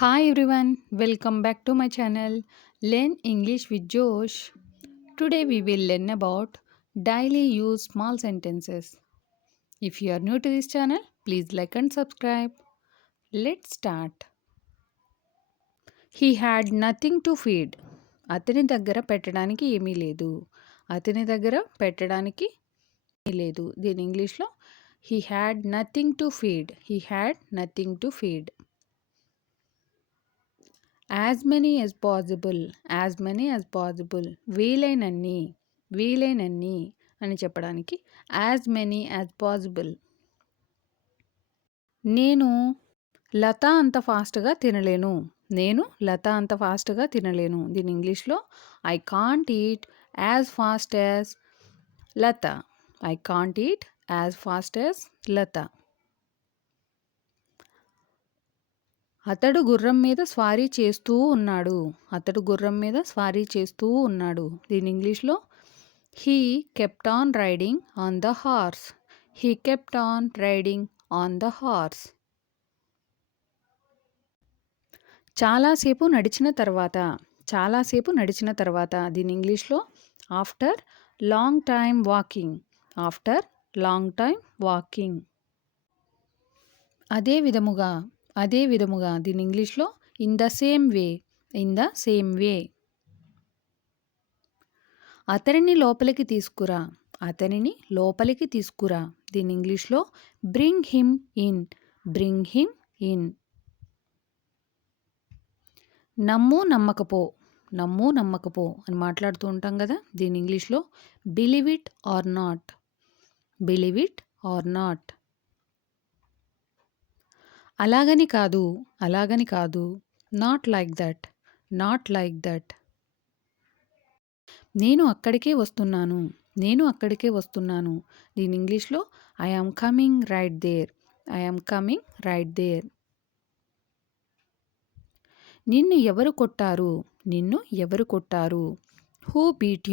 Hi everyone, welcome back to my channel Learn English with Josh. Today we will learn about daily use small sentences. If you are new to this channel, please like and subscribe. Let's start. He had nothing to feed. అతని దగ్గర పెట్టడానికి ఏమీ లేదు. అతని దగ్గర పెట్టడానికి ఏమీ లేదు. దీని ఇంగ్లీష్లో he had nothing to feed. He had nothing to feed. As many as possible, as many as possible, వీలైనన్ని అని చెప్పడానికి యాజ్ మెనీ యాజ్ పాసిబుల్. నేను లత అంత ఫాస్ట్గా తినలేను. దీని ఇంగ్లీష్లో I can't eat as fast as Latha. I can't eat as fast as Latha. అతడు గుర్రం మీద స్వారీ చేస్తూ ఉన్నాడు. దీని ఇంగ్లీష్లో he kept on riding on the horse. చాలాసేపు నడిచిన తర్వాత దీని ఇంగ్లీష్లో ఆఫ్టర్ లాంగ్ టైమ్ వాకింగ్. అదే విధముగా దీని ఇంగ్లీష్లో ఇన్ ద సేమ్ వే. అతనిని లోపలికి తీసుకురా. దీని ఇంగ్లీష్లో బ్రింగ్ హిమ్ ఇన్. నమ్ము నమ్మకపో అని మాట్లాడుతూ ఉంటాం కదా. దీని ఇంగ్లీష్లో బిలీవ్ ఇట్ ఆర్ నాట్. అలాగని కాదు, నాట్ లైక్ దట్. నేను అక్కడికే వస్తున్నాను. దీని ఇంగ్లీష్లో I am coming right there. నిన్ను ఎవరు కొట్టారు? Who beat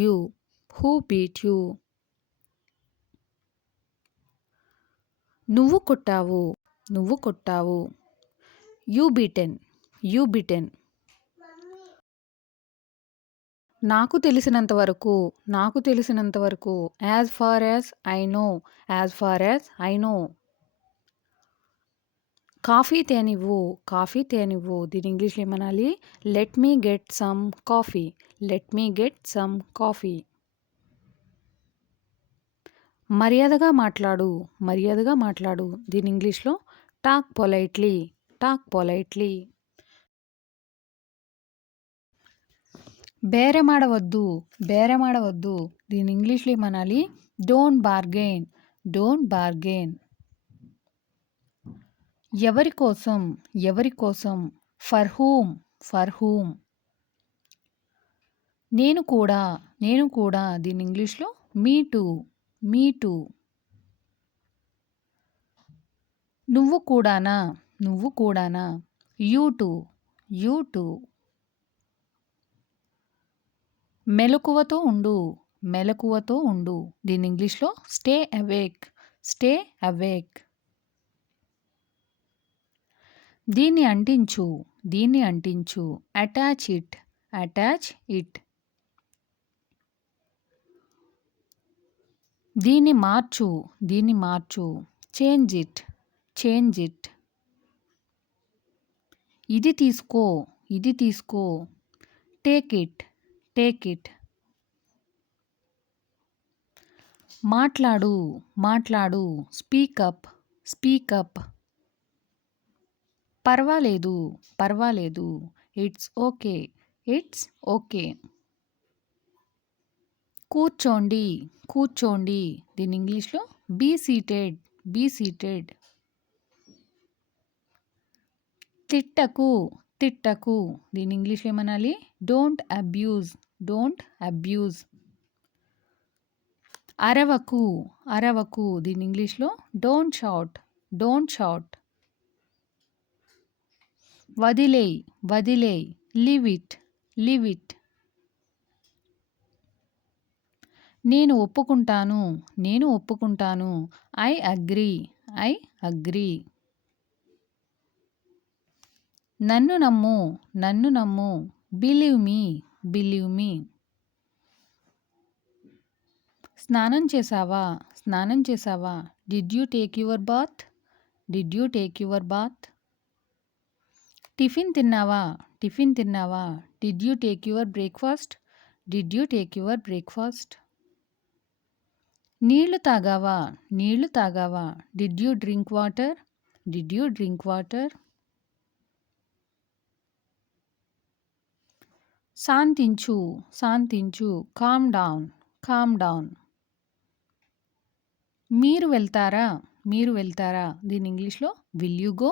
you? నువ్వు కొట్టావు. You beaten. నాకు తెలిసినంత వరకు as far as I know. Coffee తేనివ్వు. దీని ఇంగ్లీష్లో ఏమనాలి? Let me get some coffee. మర్యాదగా మాట్లాడు. దీని ఇంగ్లీష్లో టాక్ పొలైట్లీ. బేరమాడవద్దు. దీని ఇంగ్లీష్లో ఏమనాలి? Don't bargain. ఎవరి కోసం ఫర్ హూమ్. నేను కూడా. దీని ఇంగ్లీష్లో మీ టూ. నువ్వు కూడానా? You two. మెలకువతో ఉండు. దీని ఇంగ్లీష్లో స్టే అవేక్. దీన్ని అంటించు. Attach it. దీన్ని మార్చు. Change it. ఇది తీసుకో. Take it. మాట్లాడు. Speak up. పర్వాలేదు. It's okay. కూర్చోండి. దీని ఇంగ్లీష్లో బీ సీటెడ్. తిట్టకు. దీని ఇంగ్లీష్లో ఏమనాలి? Don't abuse. అరవకు. దీని ఇంగ్లీష్లో డోంట్ షౌట్. వదిలేయ్. Leave it. నేను ఒప్పుకుంటాను. I agree. నన్ను నమ్ము, నన్ను నమ్ము. Believe me, believe me. స్నానం చేశావా, స్నానం చేశావా. Did you take your bath, did you take your bath. Tiffin తిన్నావా, టిఫిన్ తిన్నావా. Did you take your breakfast, did you take your breakfast. నీళ్లు తాగావా, నీళ్లు తాగావా. Did you drink water, did you drink water. శాంతించు, శాంతించు. Calm down, calm down. మీరు వెళ్తారా, మీరు వెళ్తారా. దీని ఇంగ్లీష్లో will you go,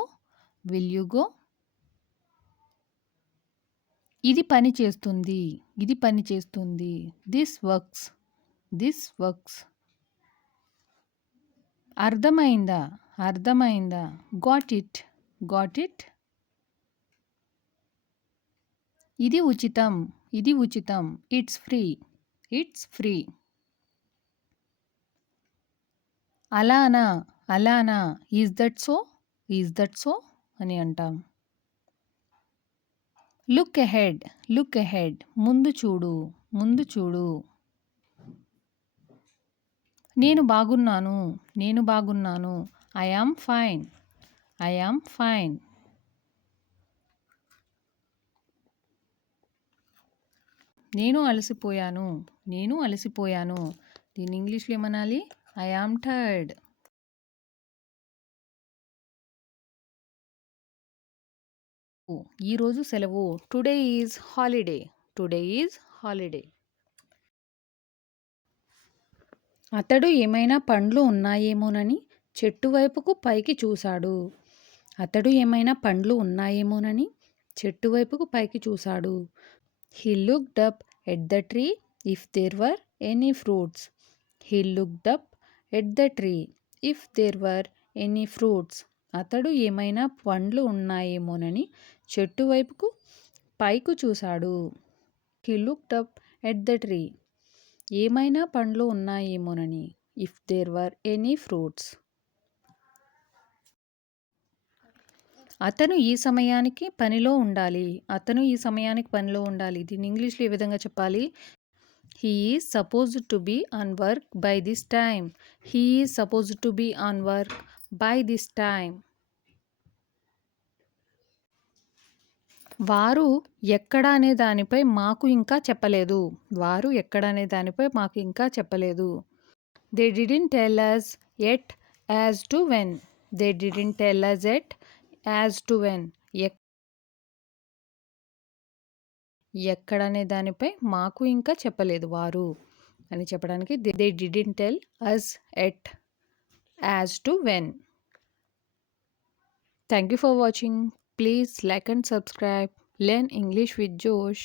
will you go. ఇది పని చేస్తుంది, ఇది పని చేస్తుంది. This works, this works. అర్థమైందా, అర్థమైందా. Got it, got it. ఇది ఉచితం, ఇది ఉచితం. It's free, it's free. అలానా, అలానా. Is that so, is that so అని అంటాం. Look ahead, look ahead. ముందు చూడు, ముందు చూడు. నేను బాగున్నాను, నేను బాగున్నాను. I am fine, I am fine. నేను అలసిపోయాను, నేను అలసిపోయాను. దీన్ని ఇంగ్లీష్లో ఏమనాలి. I am tired. ఈరోజు సెలవు. Today is holiday, today is holiday. అతడు ఏమైనా పండ్లు ఉన్నాయేమోనని చెట్టు వైపుకు పైకి చూశాడు. అతడు ఏమైనా పండ్లు ఉన్నాయేమోనని చెట్టు వైపుకు పైకి చూశాడు. He looked up at the tree if there were any fruits. He looked up at the tree if there were any fruits. అతడు ఏమైనా పండ్లు ఉన్నాయేమోనని చెట్టు వైపుకు పైకి చూశాడు. He looked up at the tree. ఏమైనా పండ్లు ఉన్నాయేమోనని. If there were any fruits. అతను ఈ సమయానికి పనిలో ఉండాలి, అతను ఈ సమయానికి పనిలో ఉండాలి. దీన్ని ఇంగ్లీష్లో ఏ విధంగా చెప్పాలి. He is supposed to be on work by this time. He is supposed to be on work by this time. వారు ఎక్కడ అనే దానిపై మాకు ఇంకా చెప్పలేదు. వారు ఎక్కడ అనే దానిపై మాకు ఇంకా చెప్పలేదు. They didn't tell us yet as to when. They didn't tell us yet as to when. ఎక్కడనే దానిపై మాకు ఇంకా చెప్పలేదు వారు అని చెప్పడానికి they didn't tell us yet as to when. Thank you for watching. Please like and subscribe. Learn English with Josh.